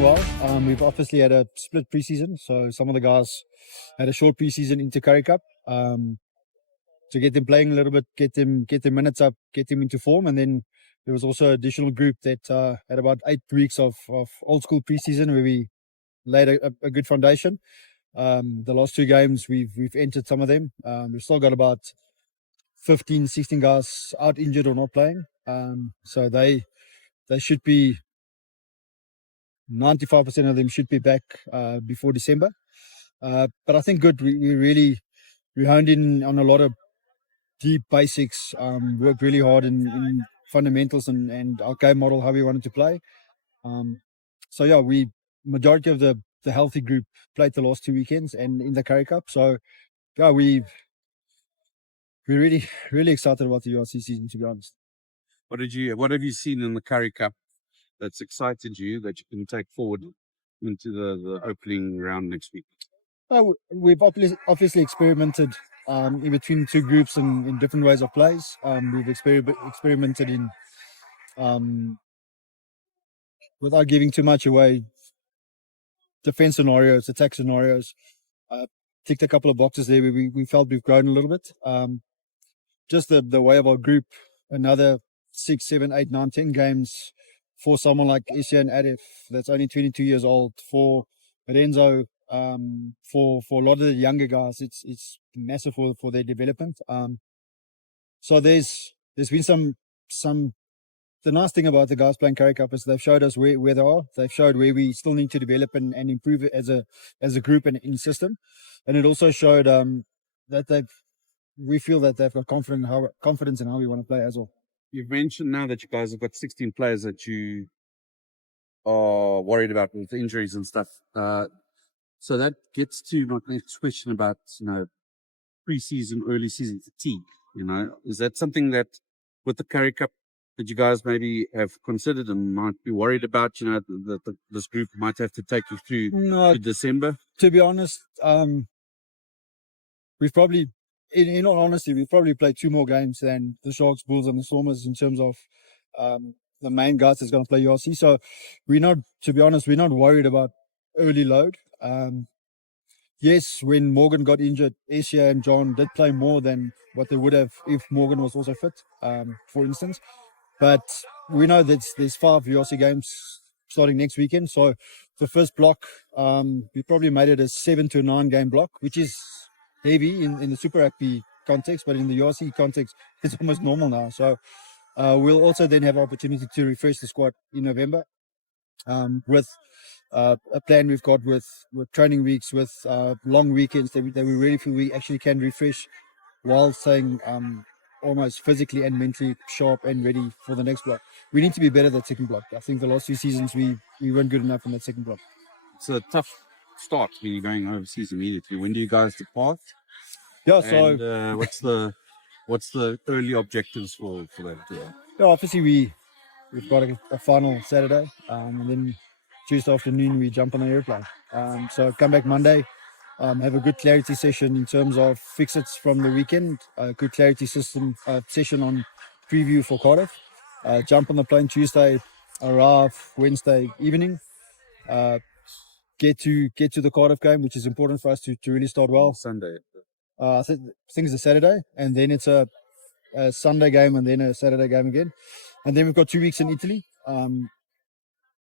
going well. We've obviously had a split preseason, so some of the guys had a short preseason into Currie Cup to get them playing a little bit, get their minutes up, get them into form, and then there was also an additional group that had about 8 weeks of old school preseason where we laid a good foundation. The last 2 games we've entered some of them. We've still got about 15, 16 guys out injured or not playing. So they should be 95% of them should be back before December. But I think good. We honed in on a lot of deep basics. Worked really hard in fundamentals and our game model, how we wanted to play. So yeah, majority of the healthy group played the last 2 weekends and in the Currie Cup. So yeah, we're really excited about the URC season, to be honest. What have you seen in the Currie Cup that's excited you that you can take forward into the opening round next week? We've obviously experimented in between 2 groups in different ways of plays. We've experimented in, without giving too much away, defense scenarios, attack scenarios. Ticked a couple of boxes there where we felt we've grown a little bit. Just the way of our group, another 6, 7, 8, 9, 10 games for someone like Isya and Adif that's only 22 years old, for Renzo, for a lot of the younger guys, it's massive for their development. So there's been some. The nice thing about the guys playing Currie Cup is they've showed us where they are. They've showed where we still need to develop and improve it as a group and in system. And it also showed that we feel that they've got confidence in how we want to play as well. You've mentioned now that you guys have got 16 players that you are worried about with injuries and stuff. So that gets to my next question about, pre-season, early season fatigue. Is that something that with the Currie Cup that you guys maybe have considered and might be worried about, that this group might have to take you through to December? To be honest, we've probably, in all honesty, we've probably played 2 more games than the Sharks, Bulls and the Stormers in terms of the main guys that's going to play URC. So we're not worried about early load. Yes, when Morgan got injured, Asia and John did play more than what they would have if Morgan was also fit, for instance. But we know that there's 5 URC games starting next weekend. So the first block, we probably made it a 7 to 9 game block, which is heavy in the Super Rugby context, but in the URC context, it's almost normal now. So we'll also then have opportunity to refresh the squad in November with a plan we've got with training weeks, with long weekends that we really feel we actually can refresh while staying almost physically and mentally sharp and ready for the next block. We need to be better at that second block. I think the last 2 seasons we weren't good enough in that second block. It's a tough start when you're going overseas immediately. When do you guys depart? Yeah, so what's the early objectives for that? Yeah, obviously we've got a final Saturday, and then Tuesday afternoon we jump on an airplane. So come back Monday, have a good clarity session in terms of fix-its from the weekend, a good clarity session on preview for Cardiff. Jump on the plane Tuesday, arrive Wednesday evening. Get to the Cardiff game, which is important for us to really start well. Sunday. I think it's a Saturday, and then it's a Sunday game, and then a Saturday game again, and then we've got 2 weeks in Italy.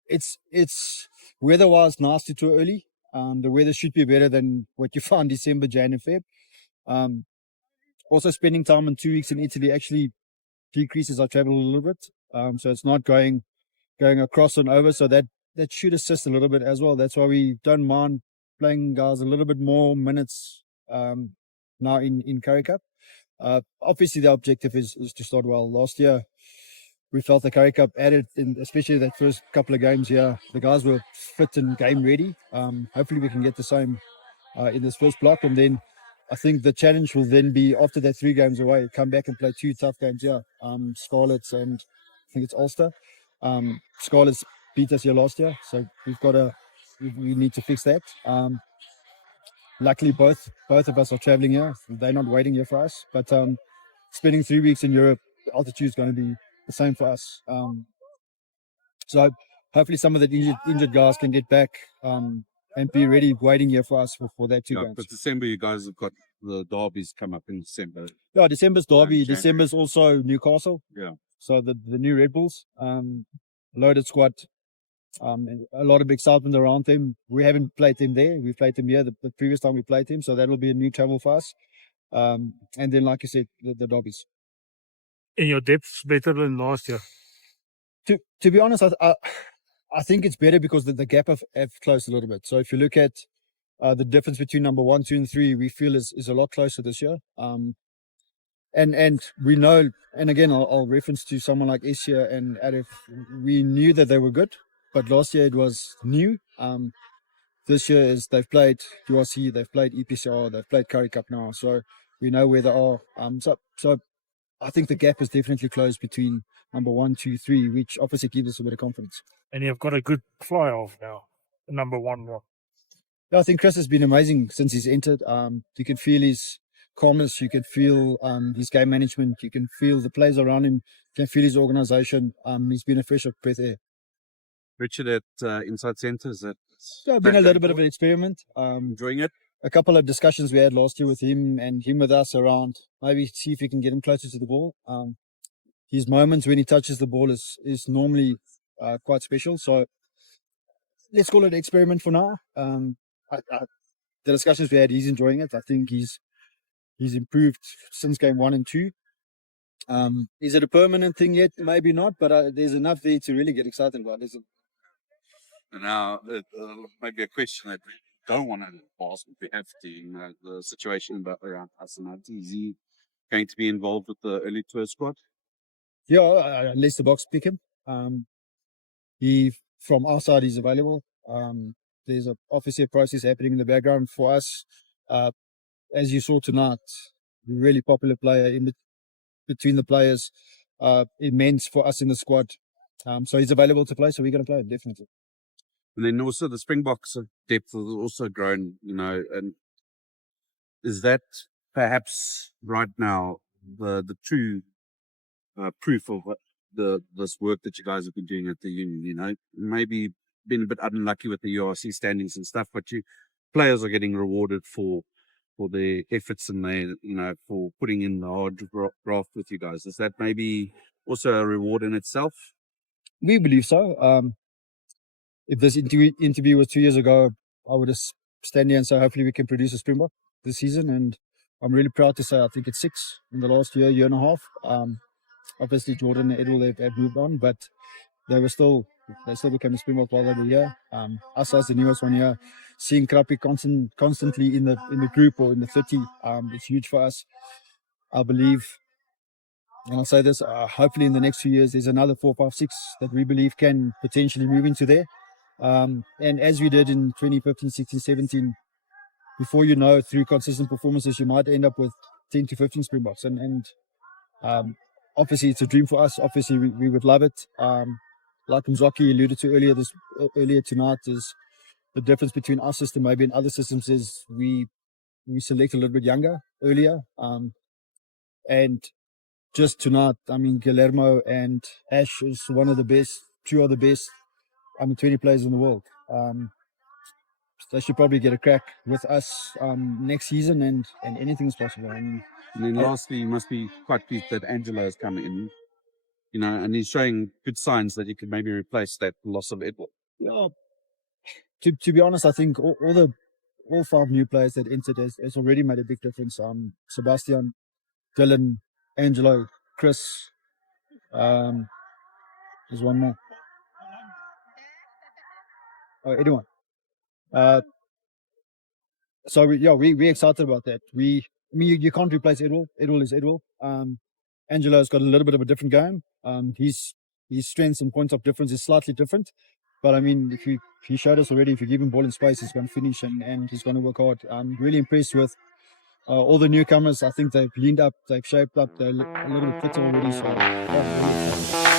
It's weather-wise nice to too early. The weather should be better than what you find December, January, Feb. Also, spending time in 2 weeks in Italy actually decreases our travel a little bit. So it's not going across and over. So that should assist a little bit as well. That's why we don't mind playing guys a little bit more minutes now in Currie Cup. Obviously, the objective is to start well. Last year, we felt the Currie Cup added, especially that first couple of games here, the guys were fit and game ready. Hopefully we can get the same in this first block. And then I think the challenge will then be, after that 3 games away, come back and play 2 tough games here. Scarlets and I think it's Ulster. Scarlets beat us here last year, so we need to fix that. Luckily, both of us are traveling here. They're not waiting here for us. But spending 3 weeks in Europe, the altitude is going to be the same for us. So hopefully some of the injured guys can get back and be ready, waiting here for us for that 2 Yeah, games. but December, you guys have got the derbies come up in December. Yeah, December's derby. January. December's also Newcastle. Yeah. So the new Red Bulls, loaded squad. A lot of excitement around them. We haven't played them there. We played them here the previous time we played them. So that will be a new travel for us. And then, like you said, the derbies. And your depth's better than last year. To be honest, I think it's better because the gap have closed a little bit. So if you look at the difference between number 1, 2, and 3, we feel is a lot closer this year. And we know, and again, I'll reference to someone like Essia and Arif. We knew that they were good, but last year it was new. This year is they've played URC, they've played EPCR, they've played Currie Cup now, so we know where they are. So I think the gap is definitely closed between number 1, 2, 3, which obviously gives us a bit of confidence. And you've got a good fly off now, the number 1 one. Yeah, I think Chris has been amazing since he's entered. You can feel his calmness, you can feel his game management, you can feel the players around him, you can feel his organisation. He's been a fresh breath of air. Richard at Inside Centre, is that? So been a little bit of an experiment. Enjoying it? A couple of discussions we had last year with him and him with us around maybe see if we can get him closer to the ball. His moments when he touches the ball is normally quite special. So let's call it an experiment for now. The discussions we had, he's enjoying it. I think he's improved since game 1 and 2. Is it a permanent thing yet? Maybe not, but there's enough there to really get excited about. Now, maybe a question that we don't want to ask, but we have to. The situation around Hassan, is he going to be involved with the early tour squad? Yeah, unless the Boks pick him. He, from our side, he's available. There's obviously a process happening in the background for us. As you saw tonight, a really popular player between the players, immense for us in the squad. So he's available to play, so we're going to play him, definitely. And then also the Springboks depth has also grown, and is that perhaps right now the true proof of this work that you guys have been doing at the union? Maybe been a bit unlucky with the URC standings and stuff, but players are getting rewarded for their efforts and for putting in the hard graft with you guys. Is that maybe also a reward in itself? We believe so. If this interview was 2 years ago, I would have stand here and say hopefully we can produce a Springbok this season, and I'm really proud to say I think it's 6 in the last year and a half. Obviously Jordan and Edwin have moved on, but they still became a Springbok while they were here. Us as the newest one here, seeing Krapi constantly in the group or in the 30, it's huge for us. I believe, and I'll say this, hopefully in the next few years there's another 4, 5, 6 that we believe can potentially move into there. And as we did in 2015, 16, 17, before you know, through consistent performances, you might end up with 10 to 15 Springboks. And obviously it's a dream for us. Obviously we would love it. Like Mzwaki alluded to earlier tonight, is the difference between our system maybe and other systems is we select a little bit younger, earlier. And just tonight, I mean, Guillermo and Ash is one of the best, 2 of the best 20 players in the world. They should probably get a crack with us next season, and anything is possible. And then lastly, you must be quite pleased that Angelo has come in, and he's showing good signs that he could maybe replace that loss of Edward. Yeah. To be honest, I think all 5 new players that entered has already made a big difference. Sebastian, Dylan, Angelo, Chris. There's one more. Oh, anyone. So we're excited about that. You can't replace Edwell. Edwell is Edwell. Angelo's got a little bit of a different game. His strengths and points of difference is slightly different. But I mean, if he showed us already, if you give him ball in space, he's going to finish and he's going to work hard. I'm really impressed with all the newcomers. I think they've leaned up, they've shaped up, they're a little bit fitter already. So, yeah, really excited.